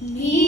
Me.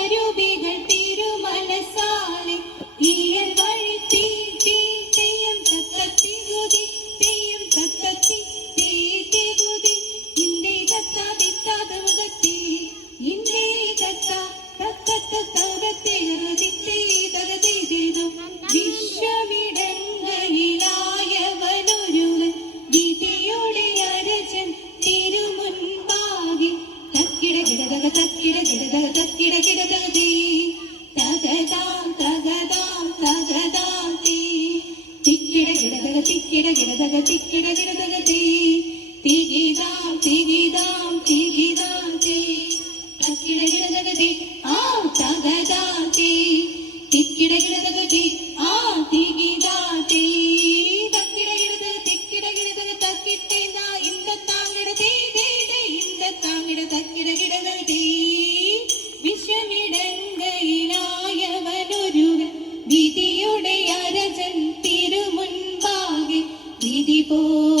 people.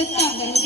செத்தாங்க